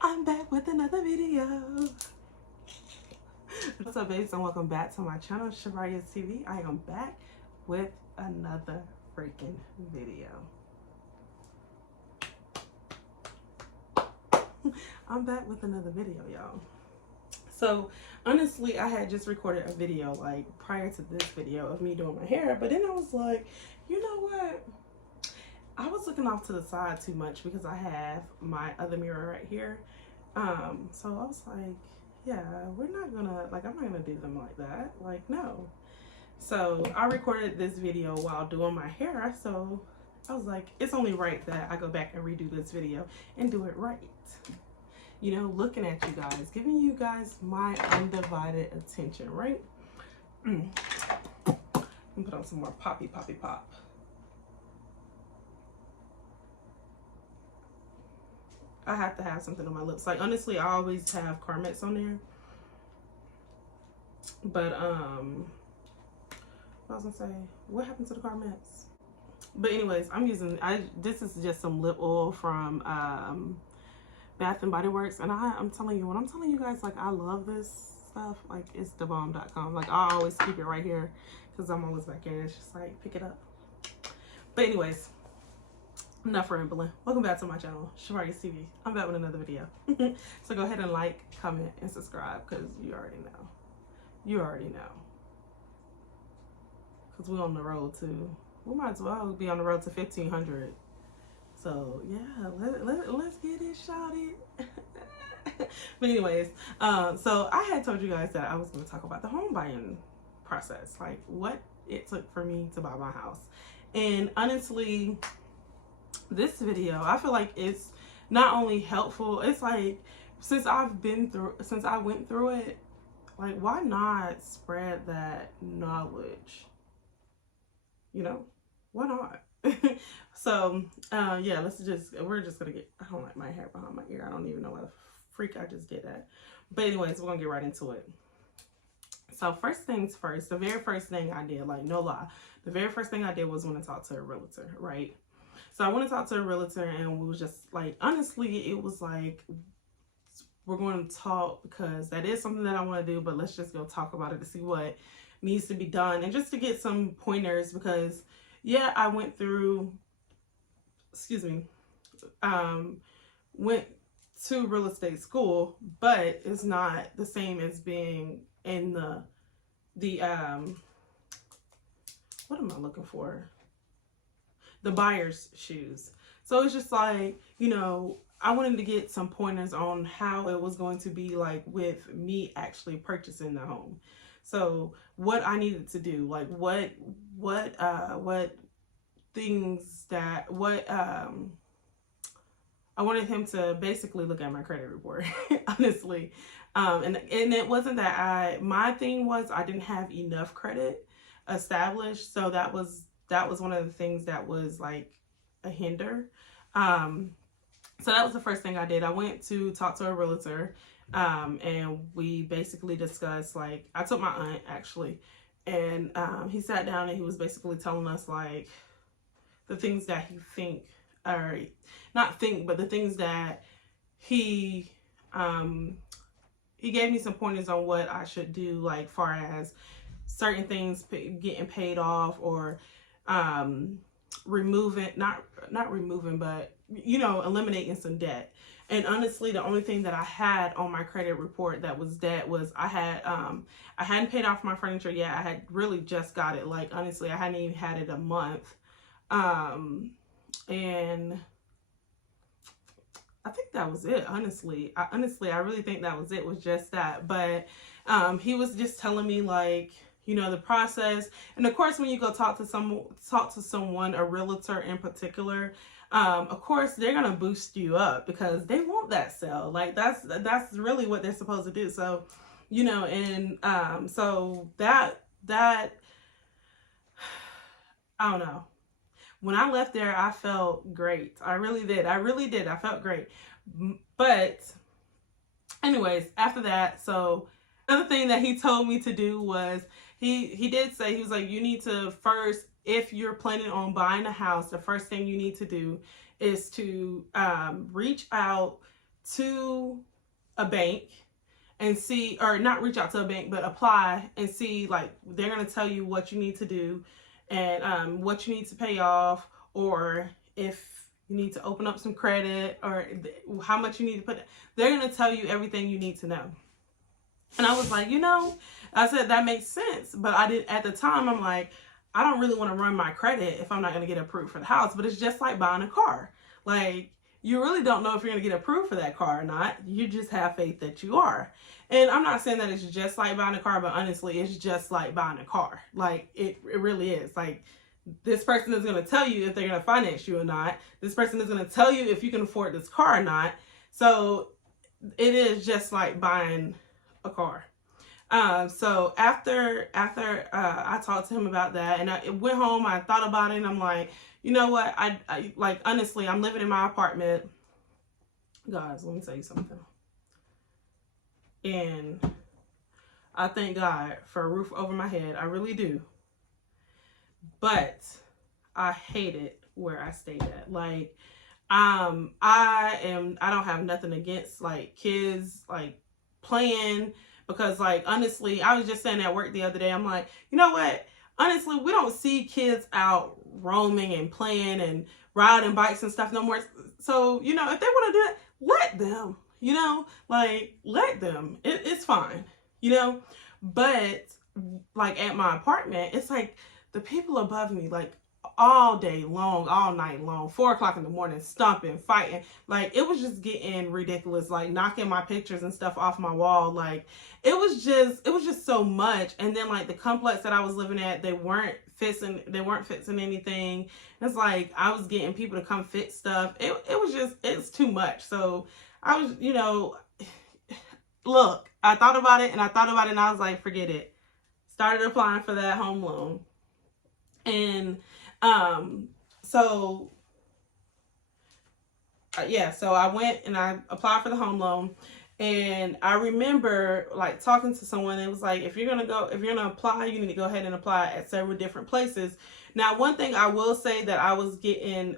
I'm back with another video. What's up, babes, and welcome back to my channel, Shavarius TV. I am back with another freaking video. I'm back with another video, y'all. So honestly, I had just recorded a video like prior to this video of me doing my hair, but then I was like, you know what? I was looking off to the side too much because I have my other mirror right here. So I was like, yeah, we're not gonna, like, I'm not gonna do them like that. Like, no. So I recorded this video while doing my hair. So I was like, it's only right that I go back and redo this video and do it right. You know, looking at you guys, giving you guys my undivided attention, right? And put on some more poppy pop. I have to have something on my lips. Like, honestly, I always have Carmex on there. But, I was gonna say, what happened to the Carmex? But anyways, I'm using, this is just some lip oil from Bath and Body Works. And I'm telling you, when I'm telling you guys, like, I love this stuff, like, it's thebomb.com. Like, I always keep it right here because I'm always back here. It's just like, pick it up. But anyways, enough rambling. Welcome back to my channel, Shavarius TV. I'm back with another video. So go ahead and like, comment, and subscribe because you already know. You already know. Because we're on the road to, we might as well be on the road to 1,500. So yeah, let's get it, shawty. But anyways, so I had told you guys that I was going to talk about the home buying process, like what it took for me to buy my house. And honestly, this video, I feel like it's not only helpful, it's like, since I went through it, like, why not spread that knowledge? You know, why not? So, yeah, we're just gonna get, I don't like my hair behind my ear. I don't even know why the freak I just did that. But anyways, we're gonna get right into it. So first things first, the very first thing I did, like, no lie, the very first thing I did was when I talked to a realtor, right? So I went to talk to a realtor, and we was just like, honestly, it was like, we're going to talk because that is something that I want to do, but let's just go talk about it to see what needs to be done and just to get some pointers because, yeah, I went through, went to real estate school, but it's not the same as being in the what am I looking for? The buyer's shoes. So it's just like, you know, I wanted to get some pointers on how it was going to be like with me actually purchasing the home. So what I needed to do, like what things that, I wanted him to basically look at my credit report, honestly. And it wasn't that my thing was I didn't have enough credit established. So that was one of the things that was like a hinder. So that was the first thing I did. I went to talk to a realtor, and we basically discussed, like, I took my aunt actually, and he sat down and he was basically telling us like the things that he but the things that he gave me some pointers on what I should do, like far as certain things getting paid off, or removing, not removing, but, you know, eliminating some debt. And honestly, the only thing that I had on my credit report that was debt was I hadn't paid off my furniture yet. I had really just got it. Like, honestly, I hadn't even had it a month. And I think that was it, honestly. I really think that was it, was just that. But he was just telling me, like, you know, the process. And of course, when you go talk to someone, a realtor in particular, of course, they're going to boost you up because they want that sale. Like, that's really what they're supposed to do. So, you know, and so that I don't know. When I left there, I felt great. I really did. I felt great. But anyways, after that, so another thing that he told me to do was, he did say, he was like, you need to first, if you're planning on buying a house, the first thing you need to do is to reach out to a bank and see, or not reach out to a bank, but apply and see, like, they're going to tell you what you need to do and what you need to pay off, or if you need to open up some credit, or how much you need to put. They're going to tell you everything you need to know. And I was like, I said, that makes sense. But I did, at the time, I'm like, I don't really want to run my credit if I'm not going to get approved for the house. But it's just like buying a car. Like, you really don't know if you're going to get approved for that car or not. You just have faith that you are. And I'm not saying that it's just like buying a car, but honestly, it's just like buying a car. Like, it really is. Like, this person is going to tell you if they're going to finance you or not. This person is going to tell you if you can afford this car or not. So it is just like buying a car. So after I talked to him about that, and I went home, I thought about it, and I'm like, you know what? I like, honestly, I'm living in my apartment. Guys, let me tell you something. And I thank God for a roof over my head. I really do. But I hate it where I stayed at. Like, I don't have nothing against, like, kids, like, playing, because, like, honestly, I was just saying at work the other day, I'm like, you know what? Honestly, we don't see kids out roaming and playing and riding bikes and stuff no more. So, if they want to do it, let them, like, let them. It's fine, But, like, at my apartment, it's like the people above me, like, all day long, all night long, 4 o'clock in the morning, stomping, fighting. Like, it was just getting ridiculous, like, knocking my pictures and stuff off my wall. Like, it was just so much. And then, like, the complex that I was living at, they weren't fixing anything. It's like, I was getting people to come fix stuff. It's too much. So I was, look, I thought about it and I was like, forget it. Started applying for that home loan. And so I went and I applied for the home loan, and I remember, like, talking to someone. It was like, if you're going to apply, you need to go ahead and apply at several different places. Now, one thing I will say that I was getting,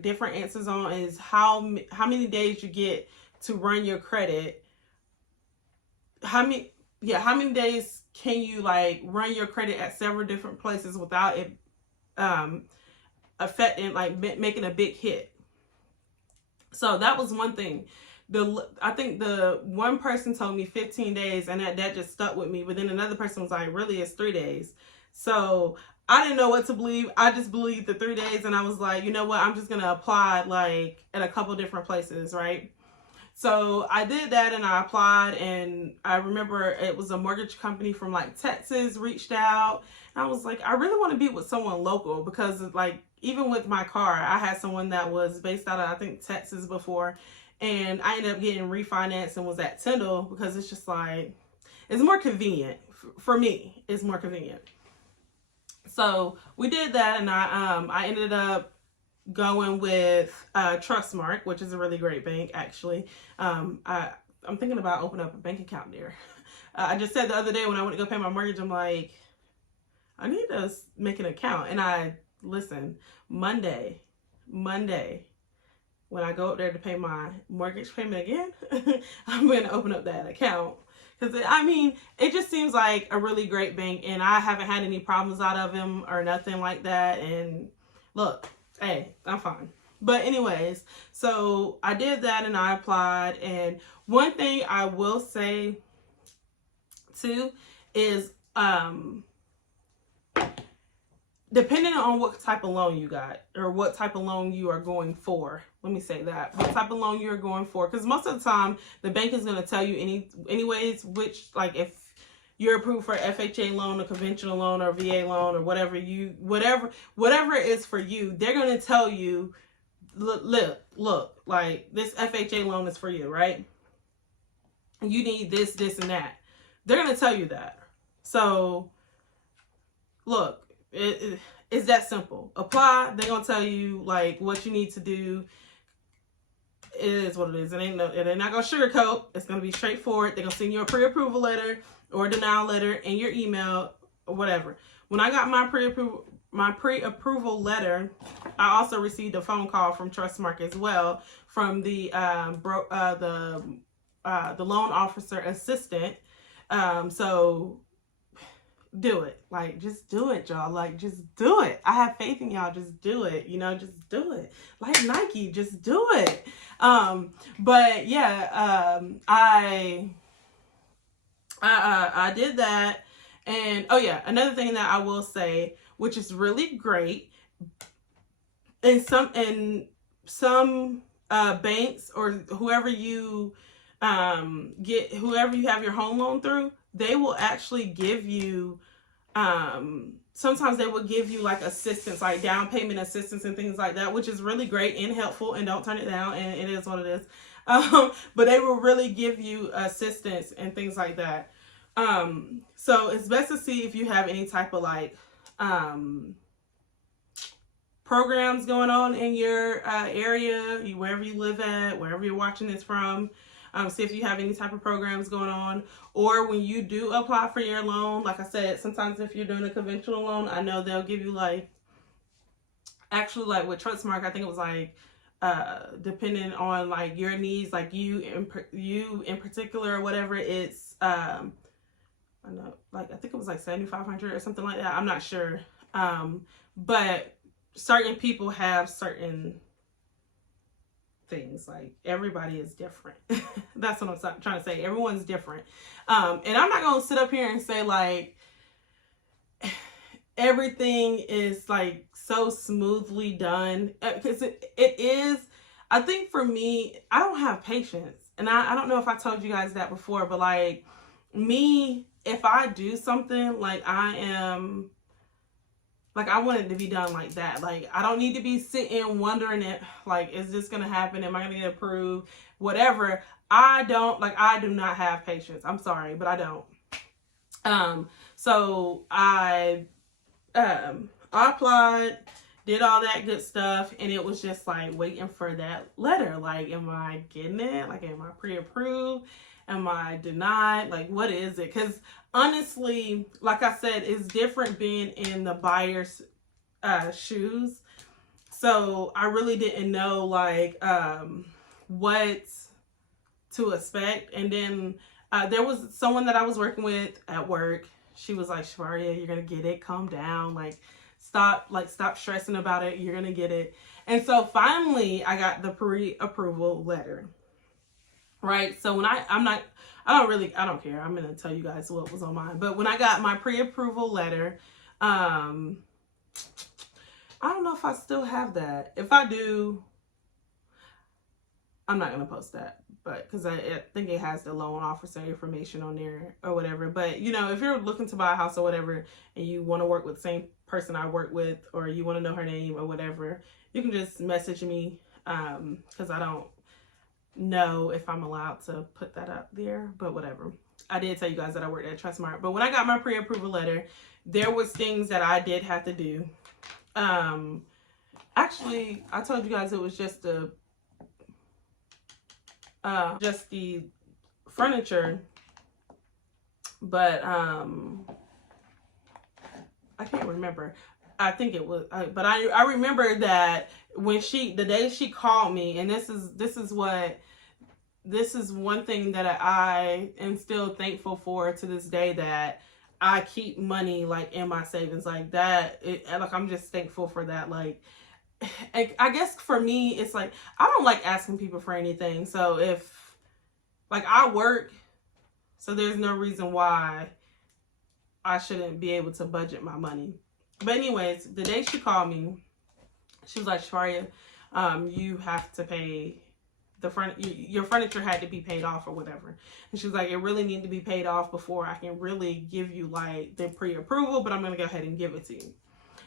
different answers on is how many days you get to run your credit. How many days can you, like, run your credit at several different places without it affecting, like, making a big hit. So that was one thing. I think the one person told me 15 days, and that just stuck with me. But then another person was like, really, it's 3 days. So I didn't know what to believe. I just believed the 3 days, and I was like, you know what? I'm just going to apply, like, at a couple different places, right? So I did that, and I applied, and I remember it was a mortgage company from, like, Texas reached out. And I was like, I really want to be with someone local, because, like, even with my car, I had someone that was based out of, I think, Texas before, and I ended up getting refinanced and was at Tyndall, because it's just like, it's more convenient for me. It's more convenient. So we did that, and I ended up going with Trustmark, which is a really great bank, actually. I'm thinking about opening up a bank account there. I just said the other day when I went to go pay my mortgage, I'm like, I need to make an account. And Monday, when I go up there to pay my mortgage payment again, I'm going to open up that account. Because, it just seems like a really great bank, and I haven't had any problems out of him or nothing like that. And look, hey, I'm fine. But anyways, so I did that and I applied. And one thing I will say too is, depending on what type of loan you got, or what type of loan you are going for, let me say that, what type of loan you're going for, because most of the time the bank is going to tell you anyways, which, like, if you're approved for FHA loan, a conventional loan, or VA loan, or whatever it is for you, they're going to tell you, look, like, this FHA loan is for you, right? You need this, and that. They're going to tell you that. So, look, it's that simple. Apply. They're going to tell you, like, what you need to do. It is what it is. They're not going to sugarcoat. It's going to be straightforward. They're going to send you a pre-approval letter or a denial letter in your email or whatever. When I got my pre-approval letter, I also received a phone call from Trustmark as well, from the loan officer assistant. So do it. Like, just do it, y'all. Like, just do it. I have faith in y'all. Just do it. You know, just do it. Like Nike, just do it. But yeah, I did that. And oh yeah, another thing that I will say, which is really great, in some banks or whoever you whoever you have your home loan through, they will actually give you sometimes they will give you like assistance, like down payment assistance and things like that, which is really great and helpful, and don't turn it down, and it is what it is. But they will really give you assistance and things like that. So it's best to see if you have any type of like programs going on in your area, wherever you live at, wherever you're watching this from. See if you have any type of programs going on. Or when you do apply for your loan, like I said, sometimes if you're doing a conventional loan, I know they'll give you like, actually like with Trustmark, I think it was like, depending on like your needs, like you in particular or whatever, it's, I know, like, I think it was like 7,500 or something like that. I'm not sure. But certain people have certain things. Like, everybody is different. That's what I'm trying to say. Everyone's different. And I'm not going to sit up here and say like everything is like so smoothly done, because it is. I think for me, I don't have patience, and I don't know if I told you guys that before, but like me, if I do something, like I want it to be done like that. Like, I don't need to be sitting wondering it, like, is this gonna happen? Am I gonna get approved? Whatever. I do not have patience. I'm sorry, but I don't. So I applied, did all that good stuff, and it was just like waiting for that letter. Like, am I getting it? Like, am I pre-approved? Am I denied? Like, what is it? Because honestly, like I said, it's different being in the buyer's shoes. So I really didn't know like what to expect. And then there was someone that I was working with at work. She was like, Sharia, you're gonna get it. Calm down. Like, stop stressing about it. You're gonna get it. And so finally, I got the pre-approval letter. Right. So when I don't care. I'm going to tell you guys what was on mine. But when I got my pre-approval letter, I don't know if I still have that. If I do, I'm not going to post that, but because I think it has the loan officer information on there or whatever. But, you know, if you're looking to buy a house or whatever, and you want to work with the same person I work with, or you want to know her name or whatever, you can just message me, because I don't know if I'm allowed to put that up there, but whatever. I did tell you guys that I worked at Trustmark. But when I got my pre-approval letter, there was things that I did have to do. Actually, I told you guys it was just the furniture, but I can't remember. I think it was, but I remember that when the day she called me, and this is one thing that I am still thankful for to this day, that I keep money like in my savings like that. Like, I'm just thankful for that. Like, I guess for me, it's like, I don't like asking people for anything. So if, like, I work, so there's no reason why I shouldn't be able to budget my money. But anyways, the day she called me, she was like, Sharia, you have to pay your furniture had to be paid off or whatever. And she was like, it really needs to be paid off before I can really give you like the pre-approval, but I'm going to go ahead and give it to you.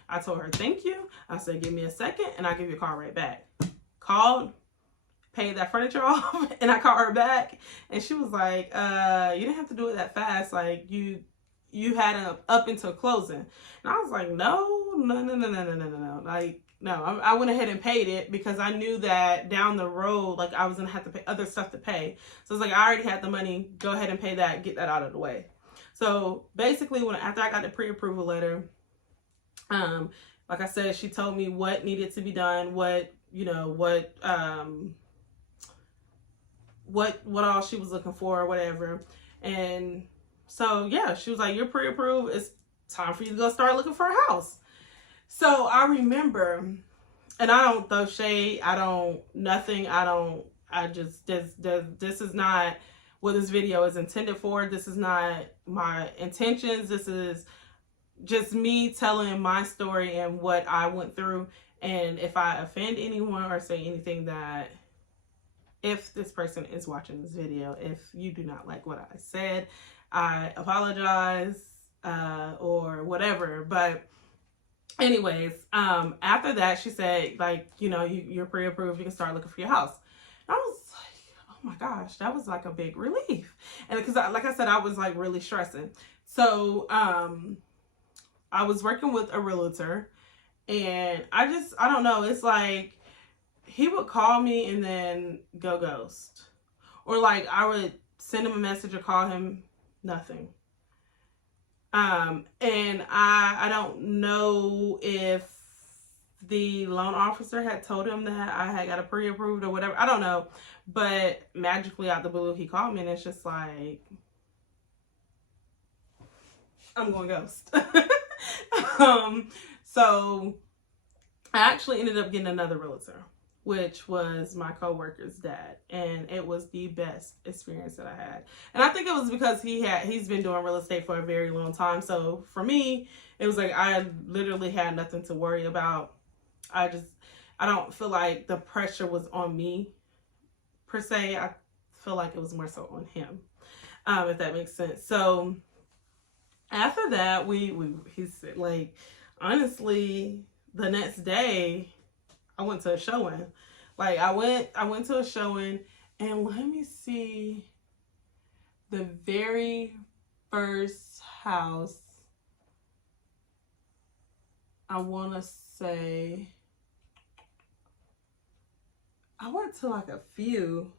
I told her, thank you. I said, give me a second and I'll give you a call right back. Called, paid that furniture off, and I called her back, and she was like, you didn't have to do it that fast. Like, you had up until closing. And I was like, no. Like, no, I went ahead and paid it because I knew that down the road, like, I was going to have to pay other stuff to pay. So it's like, I already had the money. Go ahead and pay that. Get that out of the way. So basically, after I got the pre-approval letter, Like I said, she told me what needed to be done, what, you know, what all she was looking for or whatever. And so, yeah, she was like, you're pre-approved. It's time for you to go start looking for a house. So I remember, and I don't throw shade. This is not what this video is intended for. This is not my intentions. This is just me telling my story and what I went through. And if I offend anyone or say anything that, if this person is watching this video, if you do not like what I said, I apologize, or whatever. But anyways, after that, she said, like, you know, you're pre-approved, you can start looking for your house. And I was like, oh my gosh, that was like a big relief. And because, like I said, I was like really stressing. So I was working with a realtor, and I don't know, it's like he would call me and then go ghost, or like I would send him a message or call him, nothing. And I don't know if the loan officer had told him that I had got a pre-approved or whatever. I don't know. But magically out the blue, he called me, and it's just like, I'm going ghost. So I actually ended up getting another realtor, which was my coworker's dad, and it was the best experience that I had. And I think it was because he's been doing real estate for a very long time. So for me, it was like I literally had nothing to worry about. I don't feel like the pressure was on me per se. I feel like it was more so on him, if that makes sense. So after that, he said, like, honestly, the next day I went to a showing. Like I went to a showing, and let me see, the very first house, I want to say, I went to like a few,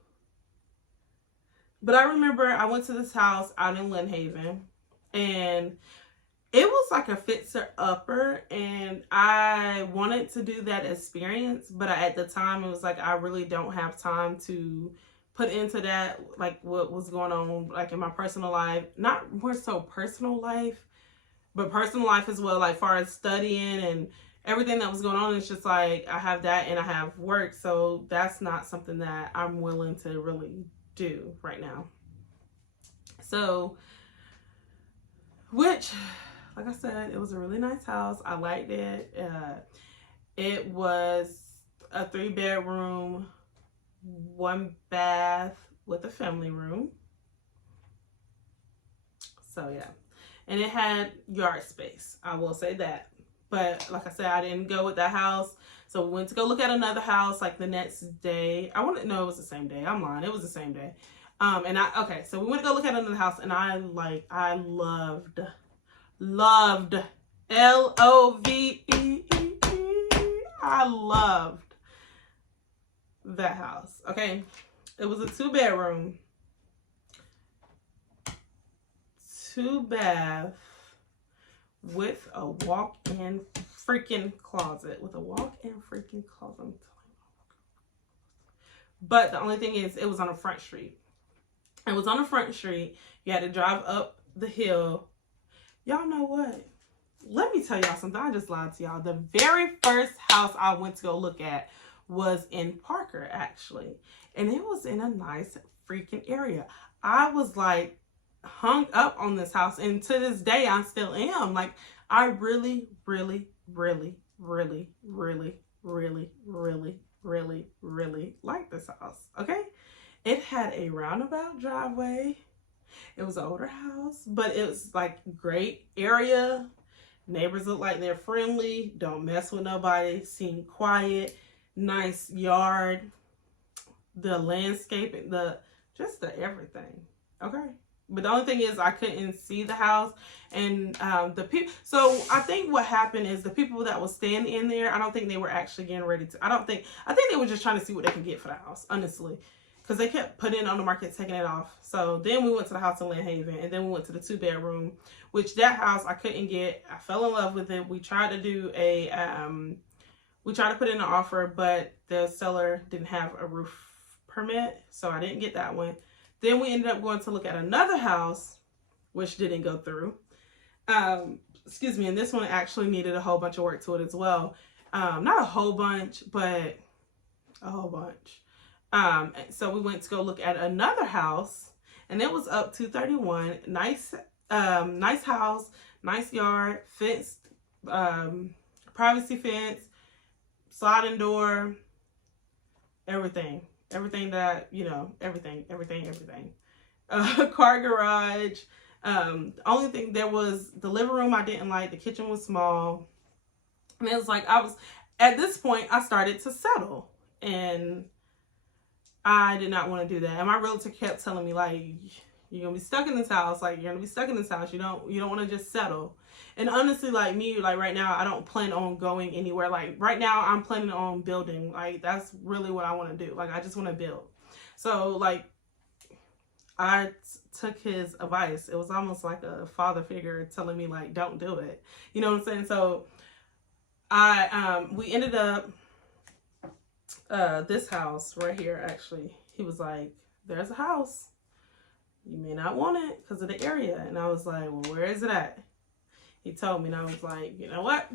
but I remember I went to this house out in Lynn Haven, and it was like a fixer-upper, and I wanted to do that experience, but at the time it was like I really don't have time to put into that, like what was going on like in my personal life. Not more so personal life, but personal life as well, like far as studying and everything that was going on. It's just like I have that and I have work, so that's not something that I'm willing to really do right now. So, which, like I said, it was a really nice house. I liked it. It was a 3-bedroom, 1 bath with a family room. So yeah, and it had yard space. I will say that. But like I said, I didn't go with that house. So we went to go look at another house like the next day. it was the same day. I'm lying. It was the same day. So we went to go look at another house, and I loved L-O-V-E-E-E. I loved that house. Okay. It was a 2-bedroom, 2-bath with a walk-in freaking closet. But the only thing is, it was on a front street. It was on a front street. You had to drive up the hill. Y'all know what? Let me tell y'all something. I just lied to y'all. The very first house I went to go look at was in Parker, actually. And it was in a nice freaking area. I was like hung up on this house. And to this day, I still am. Like, I really, really, really, really, really, really, really, really, really like this house. Okay? It had a roundabout driveway. It was an older house, but it was like great area. Neighbors look like they're friendly, don't mess with nobody, seem quiet, nice yard, the landscaping, the everything. Okay. But the only thing is, I couldn't see the house, and the people. So I think what happened is the people that was staying in there, I don't think they were actually getting ready to. I think they were just trying to see what they could get for the house, honestly. because they kept putting it on the market, taking it off. So then we went to the house in Lynn Haven, and then we went to the 2-bedroom, which that house I couldn't get. I fell in love with it. We tried to do we tried to put in an offer, but the seller didn't have a roof permit, so I didn't get that one. Then we ended up going to look at another house, which didn't go through. Excuse me, and this one actually needed a whole bunch of work to it as well. Not a whole bunch, but a whole bunch. So we went to go look at another house, and it was up 231. Nice house, nice yard, fenced, privacy fence, sliding door, everything that, you know, everything. Car garage. Only thing, there was the living room I didn't like. The kitchen was small. And it was like, at this point, I started to settle. And I did not want to do that. And my realtor kept telling me, like, you're going to be stuck in this house. Like, you're going to be stuck in this house. You don't want to just settle. And honestly, like me, like right now, I don't plan on going anywhere. Like right now, I'm planning on building. Like that's really what I want to do. Like I just want to build. So like I took his advice. It was almost like a father figure telling me like, don't do it. You know what I'm saying? So we ended up, this house right here, actually, he was like, there's a house. You may not want it because of the area. And I was like, well, where is it at? He told me, and I was like, you know what?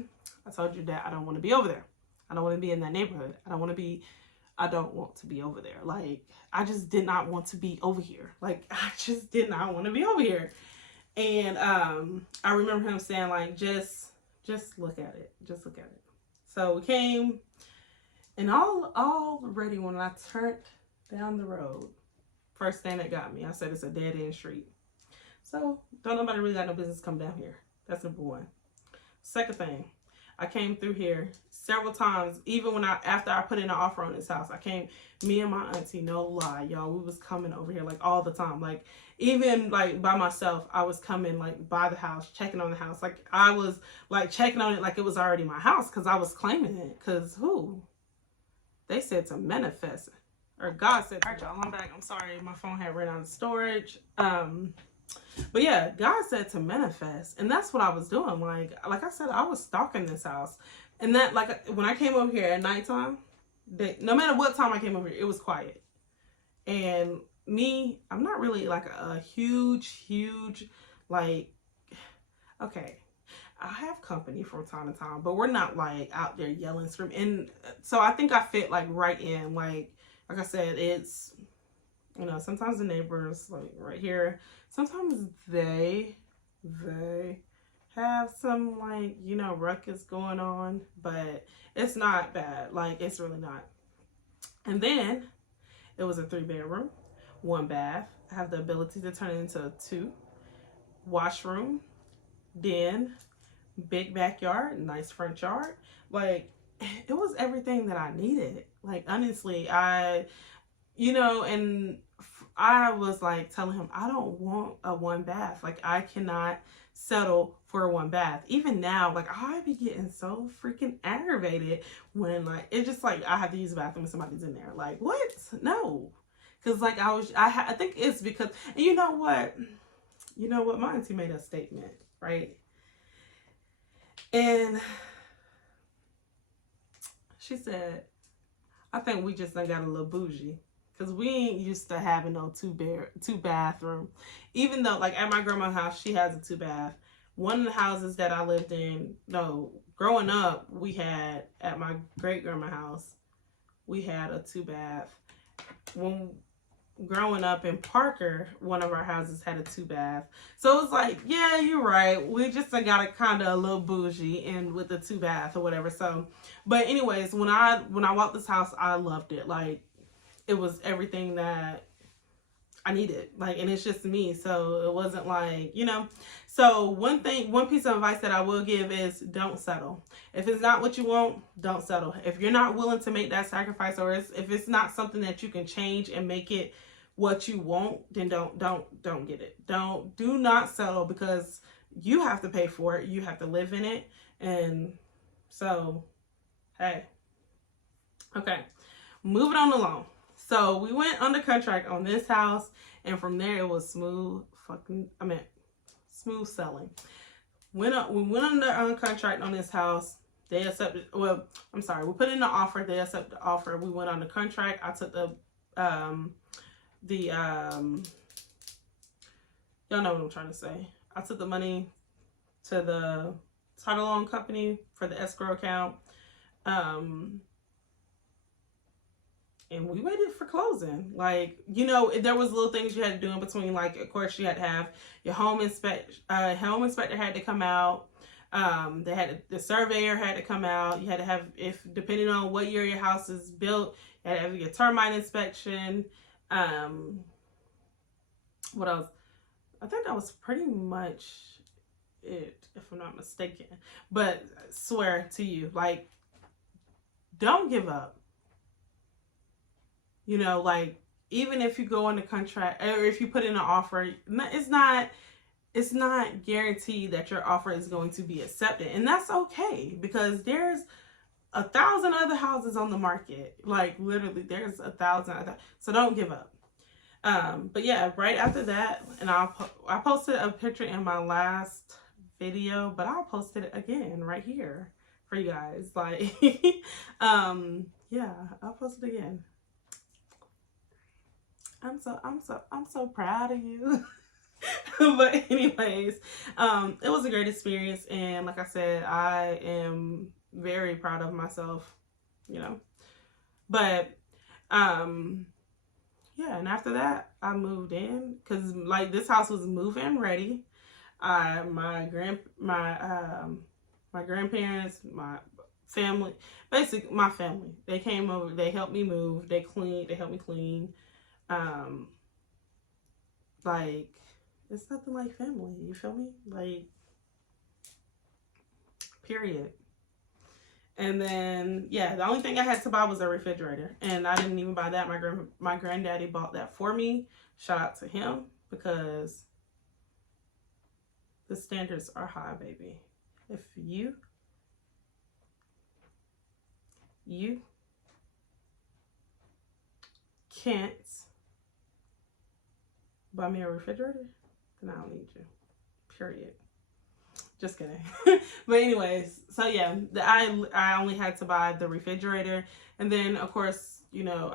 I told you that I don't want to be over there. I don't want to be in that neighborhood. I don't want to be over there. Like, I just did not want to be over here. Like, I just did not want to be over here. And I remember him saying, like, just look at it. Just look at it. So we came, and already when I turned down the road, first thing that got me, I said it's a dead-end street. So don't nobody really got no business come down here. That's number one. Second thing, I came through here several times, even after I put in an offer on this house. Me and my auntie, no lie, y'all, we was coming over here like all the time. Like even like by myself, I was coming like by the house, checking on the house. Like I was like checking on it like it was already my house because I was claiming it. Because they said to manifest it. Or God said, all right, y'all, I'm back. I'm sorry, my phone had ran out of storage. But yeah, God said to manifest, and that's what I was doing. Like I said, I was stalking this house, and that like when I came over here at nighttime, no matter what time I came over here, it was quiet. And me, I'm not really like a huge like. Okay, I have company from time to time, but we're not like out there yelling, screaming. And so I think I fit like right in. Like I said, it's, you know, sometimes the neighbors like right here, sometimes they have some like, you know, ruckus going on, but it's not bad. Like it's really not. And then it was a 3-bedroom, 1 bath. I have the ability to turn it into a 2. Washroom, den, big backyard, nice front yard. Like it was everything that I needed. Like honestly, you know, and I was like telling him, I don't want a 1 bath. Like I cannot settle for a 1 bath. Even now, like I be getting so freaking aggravated when like, it's just like I have to use a bathroom and somebody's in there. Like what? No. Cause like I think it's because, and you know what, my auntie made a statement, right? And she said, I think we just done got a little bougie. Because we ain't used to having no 2 bathroom. Even though, like, at my grandma's house, she has a 2 bath. One of the houses that I lived in, growing up, we had, at my great-grandma's house, we had a 2 bath. When growing up in Parker, one of our houses had a 2 bath. So it was like, yeah, you're right. We just got it kind of a little bougie and with the 2 bath or whatever. So, but anyways, when I walked this house, I loved it. Like, it was everything that I needed. Like, and it's just me. So it wasn't like, you know. So one piece of advice that I will give is don't settle. If it's not what you want, don't settle. If you're not willing to make that sacrifice, or if it's not something that you can change and make it what you want, then don't get it. Do not settle, because you have to pay for it. You have to live in it. And so, hey. Okay. Moving on along. So we went under contract on this house, and from there it was smooth selling. We went under contract on this house. They accepted. Well, I'm sorry. We put in the offer. They accepted the offer. We went on the contract. I took y'all know what I'm trying to say. I took the money to the title loan company for the escrow account. And we waited for closing. Like, you know, there was little things you had to do in between. Like, of course, you had to have your home inspector had to come out. The surveyor had to come out. You had to have, if depending on what year your house is built, you had to have your termite inspection. What else? I think that was pretty much it, if I'm not mistaken. But I swear to you, like, don't give up. You know, like, even if you go on the contract or if you put in an offer, it's not guaranteed that your offer is going to be accepted. And that's okay, because there's 1,000 other houses on the market. Like, literally, there's 1,000 other. So don't give up. But yeah, right after that, and I posted a picture in my last video, but I'll post it again right here for you guys. Like, yeah, I'll post it again. I'm so proud of you. But anyways, it was a great experience, and like I said, I am very proud of myself, you know. But yeah, and after that I moved in, because like this house was move-in ready. My grandparents, my family, basically my family, they came over, they helped me move, they helped me clean. Like, it's nothing like family, you feel me? Like, period. And then, yeah, the only thing I had to buy was a refrigerator, and I didn't even buy that. My granddaddy bought that for me. Shout out to him, because the standards are high, baby. If you can't buy me a refrigerator, then I don't need you. Period. Just kidding. But anyways, so yeah, I only had to buy the refrigerator, and then of course, you know,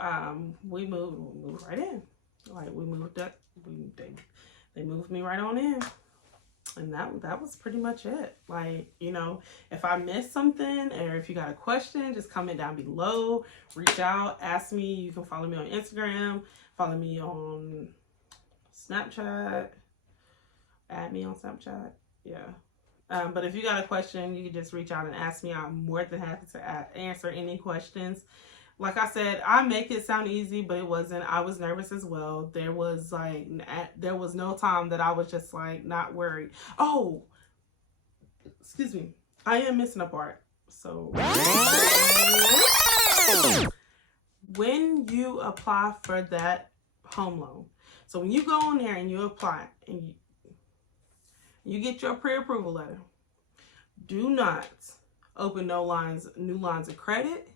we moved right in. Like, we moved up. They moved me right on in. And that was pretty much it. Like, you know, if I missed something, or if you got a question, just comment down below, reach out, ask me. You can follow me on Instagram, follow me on Snapchat, add me on Snapchat. Yeah. But if you got a question, you can just reach out and ask me. I'm more than happy to answer any questions. Like I said, I make it sound easy, but it wasn't. I was nervous as well. There was no time that I was just like not worried. Oh, excuse me. I am missing a part. So when you apply for that home loan, so when you go on there and you apply and you get your pre-approval letter, do not open new lines of credit.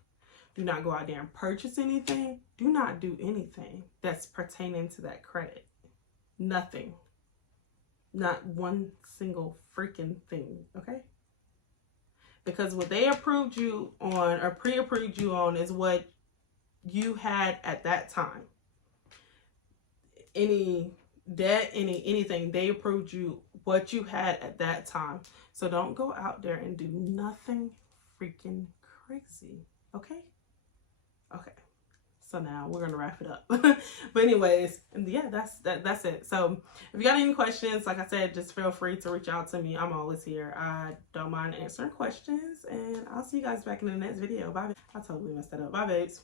Do not go out there and purchase anything. Do not do anything that's pertaining to that credit. Nothing. Not one single freaking thing, okay? Because what they approved you on, or pre-approved you on, is what you had at that time. Any debt, anything, they approved you what you had at that time. So don't go out there and do nothing freaking crazy, okay? Okay, so now we're gonna wrap it up. But anyways, yeah, that's it. So if you got any questions, like I said, just feel free to reach out to me. I'm always here. I don't mind answering questions, and I'll see you guys back in the next video. Bye. I totally messed that up. Bye, babes.